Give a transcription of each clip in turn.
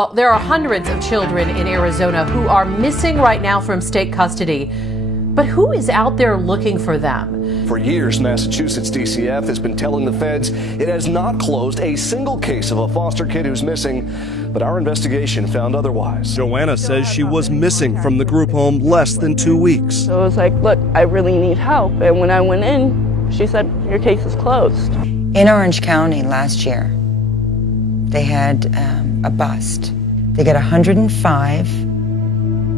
Well, there are hundreds of children in Arizona who are missing right now from state custody. But who is out there looking for them? For years, Massachusetts DCF has been telling the feds it has not closed a single case of a foster kid who's missing, but our investigation found otherwise. Joanna says she was missing from the group home less than 2 weeks. So I was like, look, I really need help. And when I went in, she said, your case is closed. In Orange County last year, they had a bust. They got 105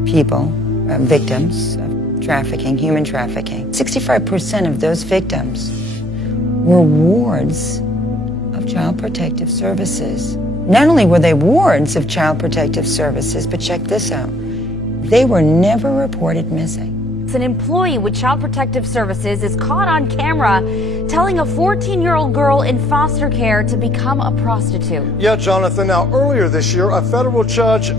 people, victims of trafficking, human trafficking. 65% of those victims were wards of Child Protective Services. Not only were they wards of Child Protective Services, but check this out, they were never reported missing. An employee with Child Protective Services is caught on camera telling a 14-year-old girl in foster care to become a prostitute. Yeah, Jonathan. Now, earlier this year, a federal judge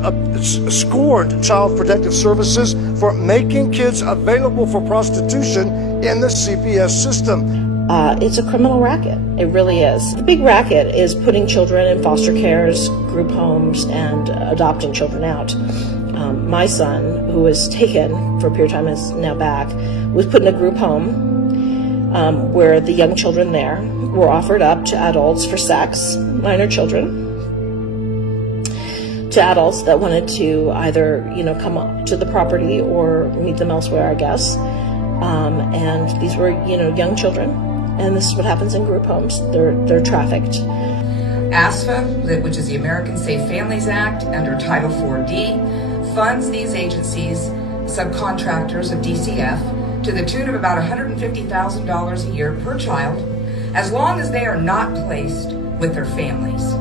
scorned Child Protective Services for making kids available for prostitution in the CPS system. It's a criminal racket. It really is. The big racket is putting children in foster cares, group homes, and adopting children out. My son, who was taken for a period of time, is now back, was put in a group home where the young children there were offered up to adults for sex, minor children, to adults that wanted to either, come up to the property or meet them elsewhere, I guess. And these were, young children. And this is what happens in group homes. They're trafficked. ASFA, which is the American Safe Families Act, under Title 4D, funds these agencies, subcontractors of DCF, to the tune of about $150,000 a year per child, as long as they are not placed with their families.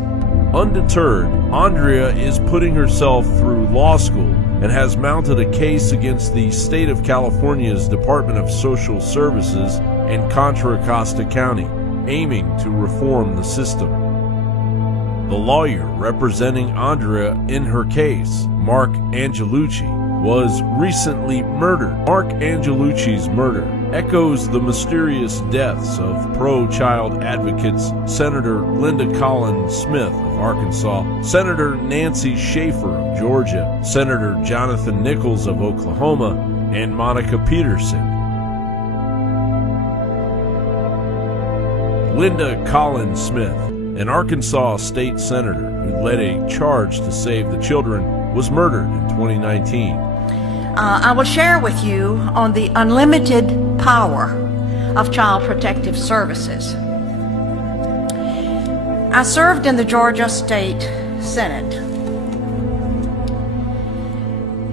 Undeterred, Andrea is putting herself through law school and has mounted a case against the state of California's Department of Social Services in Contra Costa County, aiming to reform the system. The lawyer representing Andrea in her case, Mark Angelucci, was recently murdered. Mark Angelucci's murder echoes the mysterious deaths of pro-child advocates Senator Linda Collins Smith of Arkansas, Senator Nancy Schaefer of Georgia, Senator Jonathan Nichols of Oklahoma, and Monica Peterson. Linda Collins Smith, an Arkansas state senator who led a charge to save the children, was murdered in 2019. I will share with you on the unlimited power of Child Protective Services. I served in the Georgia State Senate,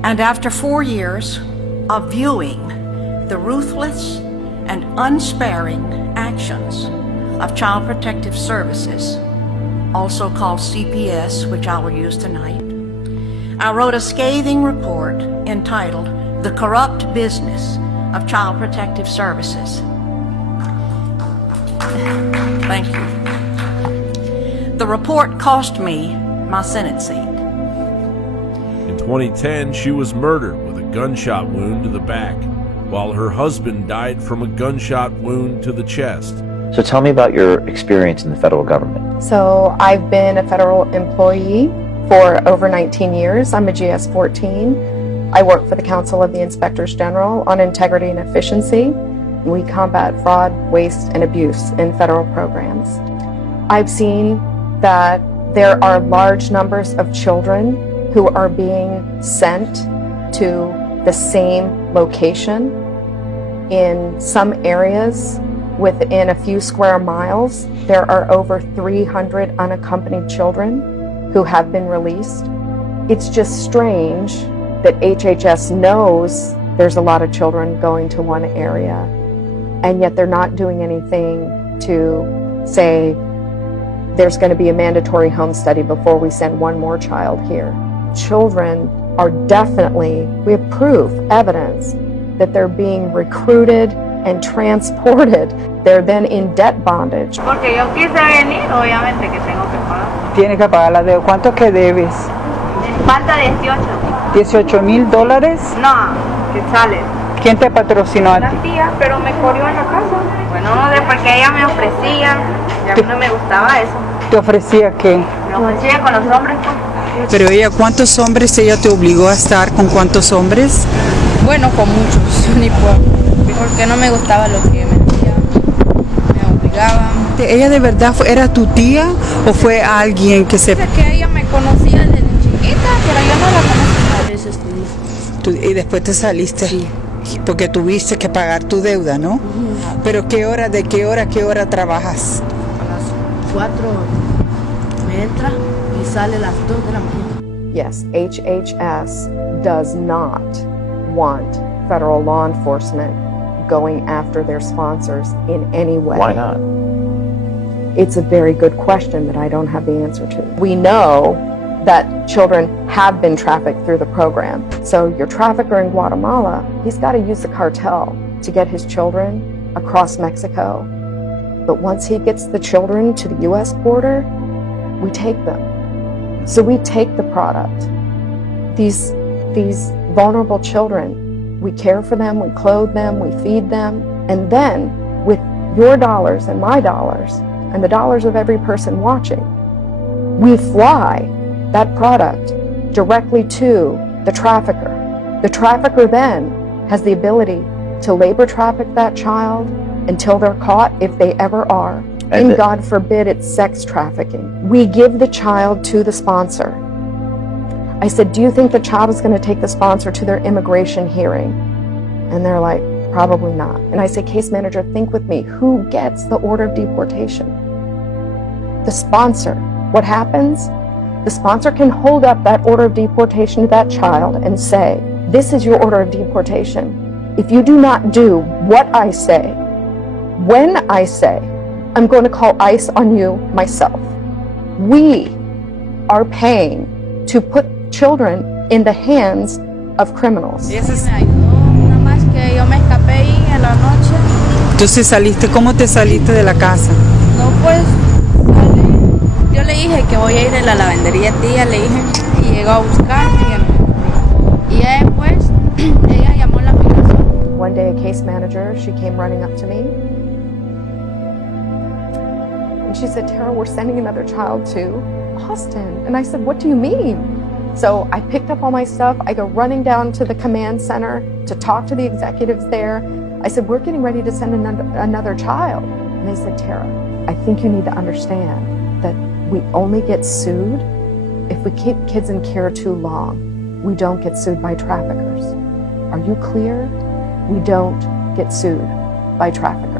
and after 4 years of viewing the ruthless and unsparing actions of Child Protective Services, also called CPS, which I will use tonight, I wrote a scathing report entitled "The Corrupt Business of Child Protective Services." Thank you. The report cost me my Senate seat. In 2010, she was murdered with a gunshot wound to the back, while her husband died from a gunshot wound to the chest. So tell me about your experience in the federal government. So I've been a federal employee for over 19 years. I'm a GS-14. I work for the Council of the Inspectors General on integrity and efficiency. We combat fraud, waste, and abuse in federal programs. I've seen that there are large numbers of children who are being sent to the same location in some areas. Within a few square miles, there are over 300 unaccompanied children who have been released. It's just strange that HHS knows there's a lot of children going to one area, and yet they're not doing anything to say there's going to be a mandatory home study before we send one more child here. Children are definitely, we have proof, evidence, that they're being recruited and transported. They're then in debt bondage. Porque yo quise venir, obviamente que tengo que pagar. Tiene que pagar la deuda. ¿Cuánto que debes? Falta 18. $18,000. No, que sale. ¿Quién te patrocinó a ti? La tía, pero me corrió en la casa. Bueno, no sé, porque ella me ofrecía, y a mí no me gustaba eso. ¿Te ofrecía qué? Me ofrecía con los hombres, pues. Pero ella, ¿cuántos hombres ella te obligó a estar con cuántos hombres? Bueno, con muchos, ni porque no me gustaba lo que me decía, me obligaban. ¿Ella de verdad era tu tía o fue alguien que se... Dice que ella me conocía desde chiquita, pero yo no la conocía. A veces Y después te saliste. Sí. Porque tuviste que pagar tu deuda, ¿no? Pero ¿de qué hora a qué hora trabajas? A las 4 me entra y sale a las 2 de la mañana. Yes, HHS does not want federal law enforcement going after their sponsors in any way. Why not? It's a very good question that I don't have the answer to. We know that children have been trafficked through the program. So your trafficker in Guatemala, he's got to use the cartel to get his children across Mexico. But once he gets the children to the US border, we take them. So we take the product. These vulnerable children, we care for them, we clothe them, we feed them, and then with your dollars and my dollars and the dollars of every person watching, we fly that product directly to the trafficker. The trafficker then has the ability to labor traffic that child until they're caught, if they ever are. And God forbid it's sex trafficking. We give the child to the sponsor. I said, do you think the child is going to take the sponsor to their immigration hearing? And they're like, probably not. And I say, case manager, think with me. Who gets the order of deportation? The sponsor. What happens? The sponsor can hold up that order of deportation to that child and say, this is your order of deportation. If you do not do what I say, when I say, I'm going to call ICE on you myself. We are paying to put children in the hands of criminals. Nada más que yo me escapé ahí en la noche. Entonces saliste, ¿cómo te saliste de la casa? No, pues salí. Yo le dije que voy a ir a la lavandería, tía, le dije, y llegó a buscarme y ya no. Y ya después ella llamó a la migración. One day a case manager, she came running up to me. And she said, Tara, we're sending another child to Austin. And I said, what do you mean? So I picked up all my stuff. I go running down to the command center to talk to the executives there. I said, we're getting ready to send another child. And they said, Tara, I think you need to understand that we only get sued if we keep kids in care too long. We don't get sued by traffickers. Are you clear? We don't get sued by traffickers.